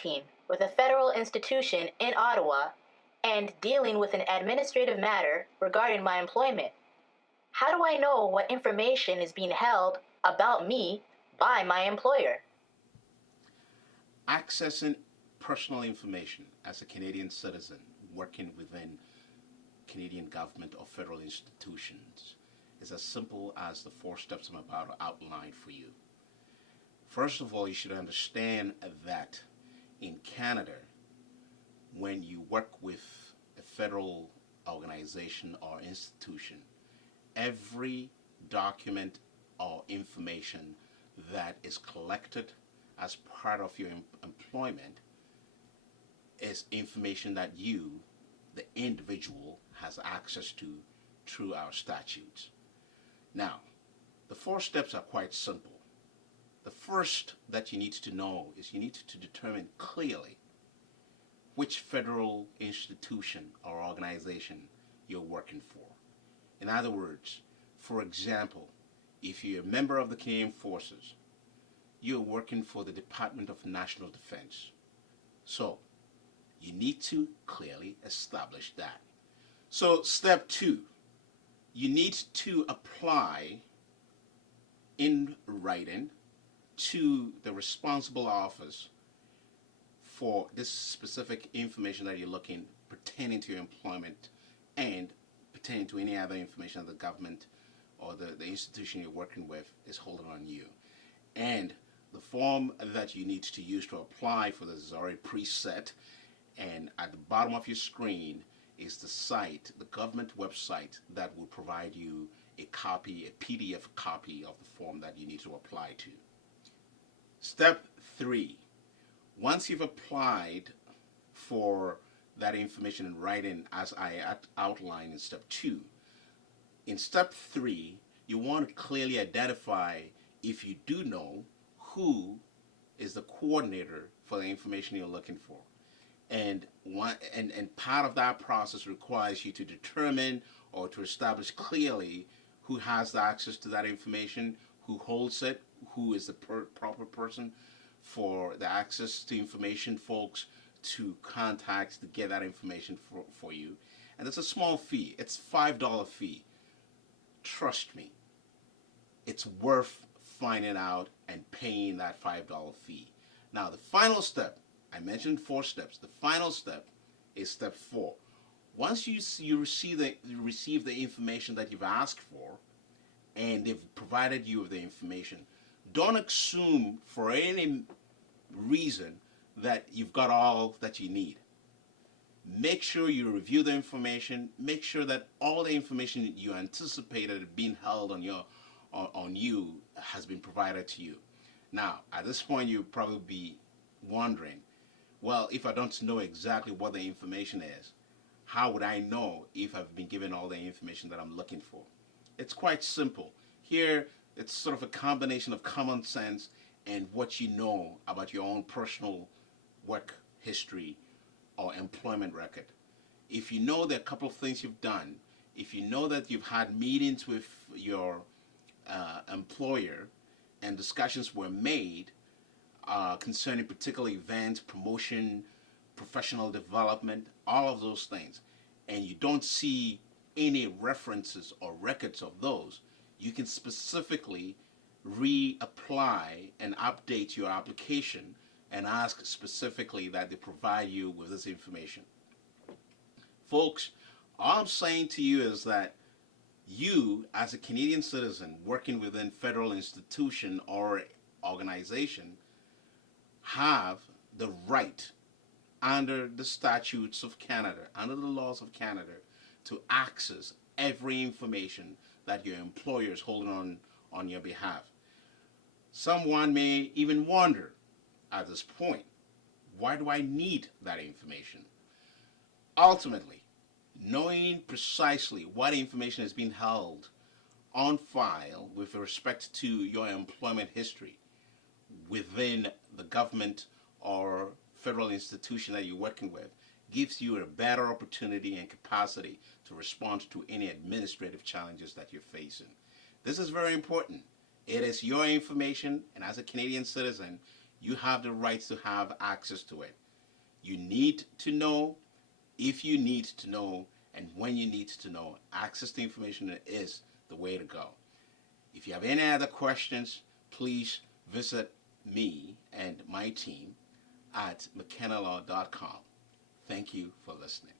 working with a federal institution in Ottawa and dealing with an administrative matter regarding my employment. How do I know what information is being held about me by my employer? Accessing personal information as a Canadian citizen working within Canadian government or federal institutions is as simple as the 4 steps I'm about to outline for you. First of all, you should understand that in Canada, when you work with a federal organization or institution, every document or information that is collected as part of your employment is information that you, the individual, has access to through our statutes. Now, the 4 steps are quite simple. The first that you need to know is you need to determine clearly which federal institution or organization you're working for. In other words, for example, if you're a member of the Canadian Forces, you're working for the Department of National Defense. So, you need to clearly establish that. So, step 2, you need to apply in writing to the responsible office for this specific information that you're looking pertaining to your employment and pertaining to any other information that the government or the institution you're working with is holding on you. And the form that you need to use to apply for this is already preset, and at the bottom of your screen is the site, the government website that will provide you a copy, a PDF copy of the form that you need to apply to. Step 3, once you've applied for that information in writing as I outlined in step 2, in step 3, you want to clearly identify, if you do know, who is the coordinator for the information you're looking for. And part of that process requires you to determine or to establish clearly who has the access to that information, who holds it, who is the proper person for the access to information folks to contact to get that information for you. And it's a small fee. It's $5 fee. Trust me, it's worth finding out and paying that $5 fee. Now, the final step, I mentioned 4 steps. The final step is step 4. Once you receive the information that you've asked for, and they've provided you with the information, don't assume for any reason that you've got all that you need. Make sure you review the information. Make sure that all the information you anticipated being held on you has been provided to you. Now, at this point, you'll probably be wondering, well, if I don't know exactly what the information is, how would I know if I've been given all the information that I'm looking for? It's quite simple. Here, it's sort of a combination of common sense and what you know about your own personal work history or employment record. If you know there are a couple of things you've done, if you know that you've had meetings with your employer and discussions were made concerning particular events, promotion, professional development, all of those things, and you don't see any references or records of those, you can specifically reapply and update your application and ask specifically that they provide you with this information. Folks, all I'm saying to you is that you, as a Canadian citizen working within federal institution or organization, have the right under the statutes of Canada, under the laws of Canada, to access every information that your employer is holding on your behalf. Someone may even wonder at this point, why do I need that information? Ultimately, knowing precisely what information is being held on file with respect to your employment history within the government or federal institution that you're working with gives you a better opportunity and capacity to respond to any administrative challenges that you're facing. This is very important. It is your information, and as a Canadian citizen, You have the right to have access to it. You need to know if you need to know and when you need to know. Access to information is the way to go. If you have any other questions, please visit me and my team at McKöenalaw.com. Thank you for listening.